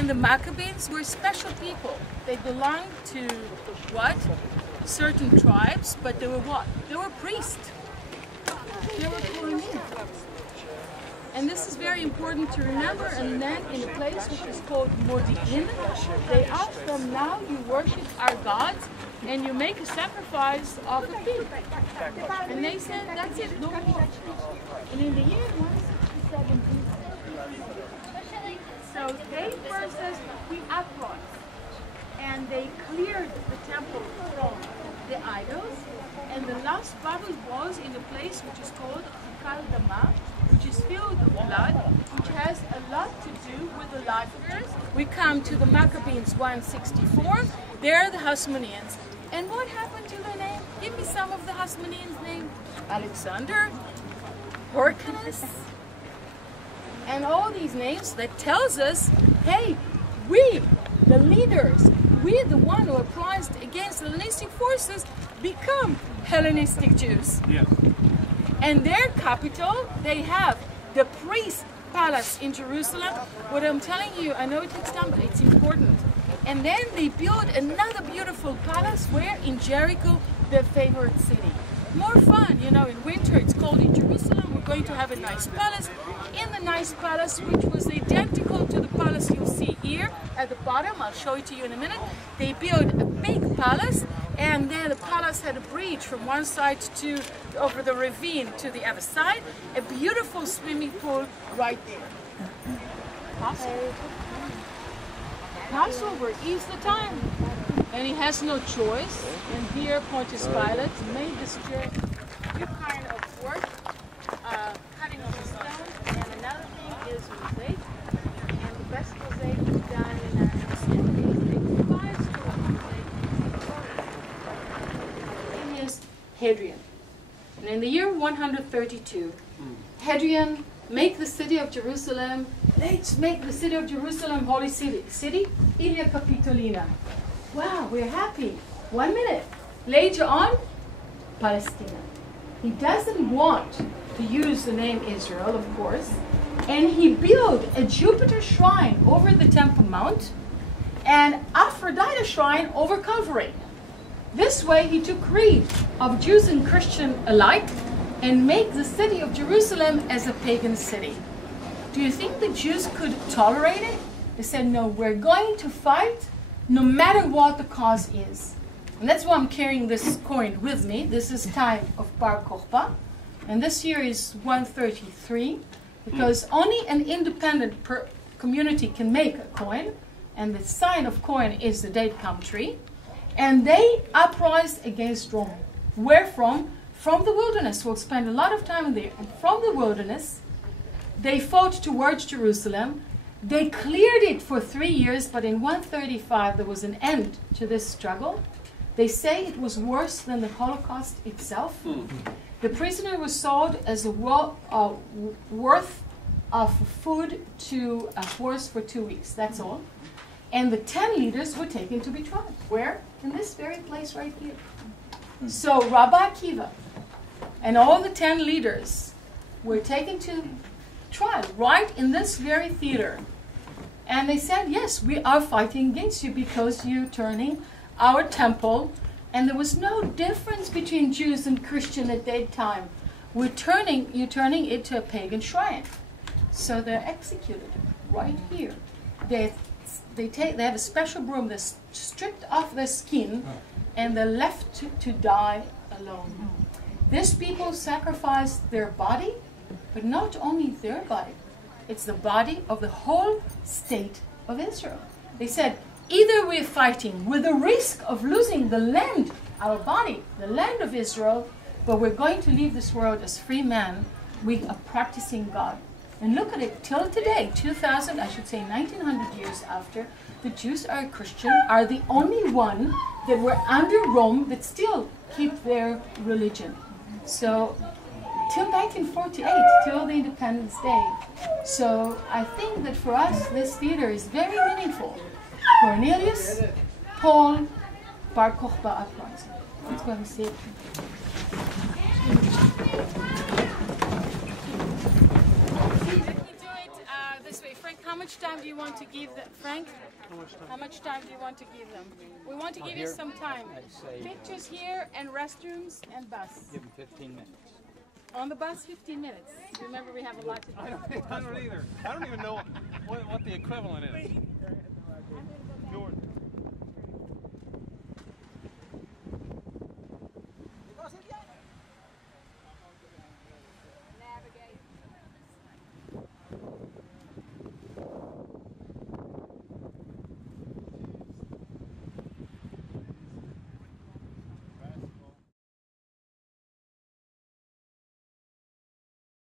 And the Maccabees were special people. They belonged to what? Certain tribes, but they were what? They were priests. They were Kohanim. And this is very important to remember. And then in a place which is called Modi'in, they asked them, now you worship our gods and you make a sacrifice of a pig. And they said, that's it, no more. And in the year 167 BC, so they first says, we uproar. And they cleared the temple from the idols. And the last battle was in a place which is called Kaldama, which is filled with blood, which has a lot to do with the life of Jesus. We come to the Maccabees 164. They're the Hasmoneans. And what happened to their name? Give me some of the Hasmoneans' name. Alexander, Hyrcanus, and all these names that tells us, hey, we, the leaders, we, the one who uprised against Hellenistic forces, become Hellenistic Jews. Yeah. And their capital, they have the priest palace in Jerusalem. What I'm telling you, I know it takes time, but it's important. And then they build another beautiful palace where? In Jericho, their favorite city. More fun, you know, in winter it's cold in Jerusalem. We're going to have a nice palace. In the nice palace, which was identical to the palace you'll see here at the bottom, I'll show it to you in a minute. They built a big palace, and then the palace had a bridge from one side to over the ravine to the other side. A beautiful swimming pool right there. Passover is the time, and he has no choice. And here Pontius Pilate made this new kind of work, cutting of the stone. And another thing is mosaic, and the best mosaic is done in Hadrian. And in the year 132, Hadrian make the city of Jerusalem, let's make the city of Jerusalem holy city. City? Ilia Capitolina. Wow, we're happy. 1 minute. Later on, Palestina. He doesn't want to use the name Israel, of course, and he built a Jupiter shrine over the Temple Mount and Aphrodite shrine over Calvary. This way he took greed of Jews and Christian alike and made the city of Jerusalem as a pagan city. Do you think the Jews could tolerate it? They said, no, we're going to fight no matter what the cause is. And that's why I'm carrying this coin with me. This is time of Bar Kokhba. And this year is 133, because only an independent community can make a coin. And the sign of coin is the date palm tree. And they uprised against Rome. Where from? From the wilderness. We'll spend a lot of time there. And from the wilderness, they fought towards Jerusalem. They cleared it for 3 years, but in 135 there was an end to this struggle. They say it was worse than the Holocaust itself. The prisoner was sold as a worth of food to a horse for 2 weeks. That's all. And the 10 leaders were taken to be tried. Where? In this very place right here. So Rabbi Akiva and all the 10 leaders were taken to trial right in this very theater. And they said, yes, we are fighting against you because you're turning our temple. And there was no difference between Jews and Christian at that time. You're turning it to a pagan shrine. So they're executed right here. They have a special broom that's stripped off their skin, and they're left to die alone. These people sacrificed their body, but not only their body. It's the body of the whole state of Israel. They said, either we're fighting with the risk of losing the land, our body, the land of Israel, but we're going to leave this world as free men. We are practicing God. And look at it, till today, 2000, I should say 1900 years after, the Jews are Christian, are the only one that were under Rome that still keep their religion. So, till 1948, till the Independence Day. So, I think that for us, this theater is very meaningful. Cornelius, Paul, Bar Kokhba uprising. Let's go and see it. This way, Frank. how much time do you want to give them, Frank? How much time? How much time do you want to give them? We want to give you here, some time. I'd say, Pictures here and restrooms and bus. give them 15 minutes. On the bus, 15 minutes. Remember, we have a lot to do. I don't either. I don't even know what the equivalent is. Jordan.